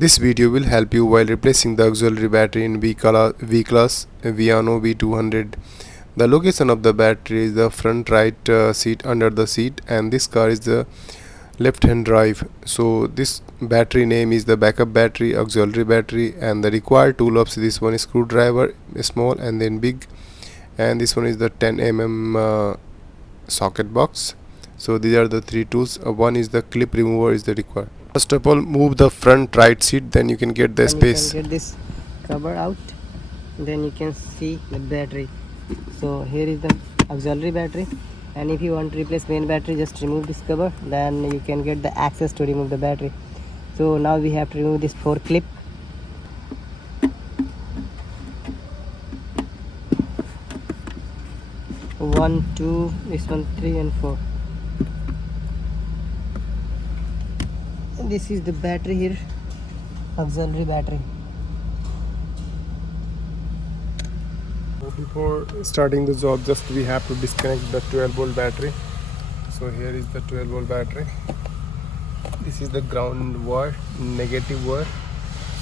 This video will help you while replacing the auxiliary battery in V-Class Viano V200. The location of the battery is the front right seat under the seat, and this car is the left hand drive. So this battery name is the backup battery, auxiliary battery, and the required tool of this one is screwdriver, small and then big, and this one is the 10 mm socket box. So these are the three tools. One is the clip remover is the required. First of all, move the front right seat, then you can get the space. You can get this cover out, then you can see the battery. So here is the auxiliary battery, and if you want to replace main battery, just remove this cover, then you can get the access to remove the battery. So now we have to remove this 4 clip. One, two, this one, 3 and 4. And this is the battery here, auxiliary battery. Before starting the job, just we have to disconnect the 12-volt battery. So here is the 12-volt battery. This is the ground wire, negative wire.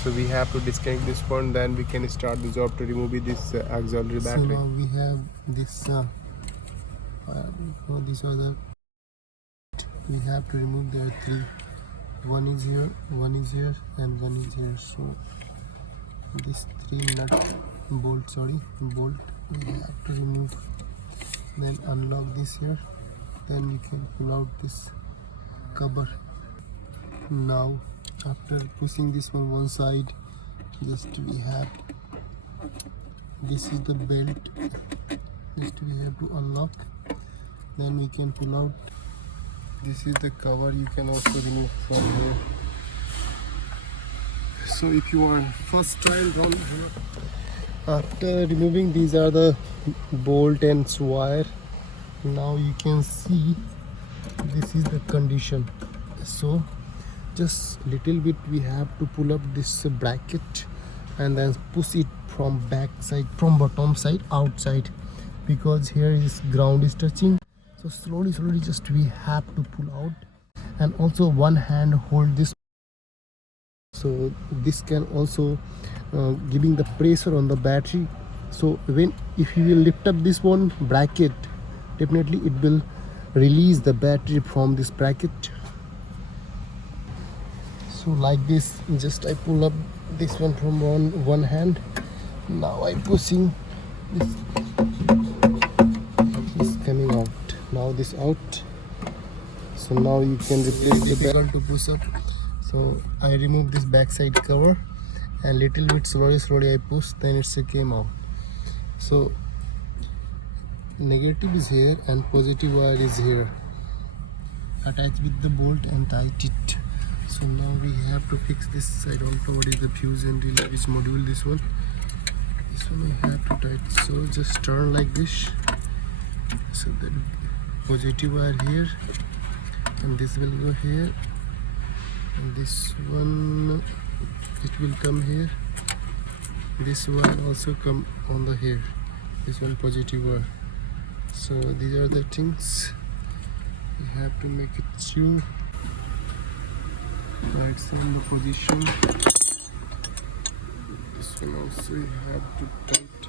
So we have to disconnect this one, then we can start the job to remove this auxiliary battery. So now we have this these are the, we have to remove the 3. One is here, one is here, and one is here. So this 3 bolt we have to remove, then unlock this here, then you can pull out this cover. Now after pushing this one side, just we have, this is the belt, just we have to unlock, then we can pull out. This is the cover, you can also remove from here. So if you want first trial run here, after removing these are the bolt and wire, now you can see this is the condition. So just little bit we have to pull up this bracket and then push it from back side, from bottom side outside, because here is ground is touching. So slowly just we have to pull out, and also one hand hold this, so this can also giving the pressure on the battery. So when if you will lift up this one bracket, definitely it will release the battery from this bracket. So like this, just I pull up this one from one hand. Now I pushing this is coming out. Now this out. So now you can replace the difficult to push up. So I remove this backside cover and little bit slowly I push, then it came out. So negative is here and positive wire is here, attached with the bolt and tight it. So now we have to fix this. I don't know what is the fuse and relay, which module this one I have to tight. So just turn like this, so that positive wire here, and this will go here, and this one it will come here, this one also come on the here, this one positive wire. So these are the things we have to make it sure. It's in the position. This one also you have to tight.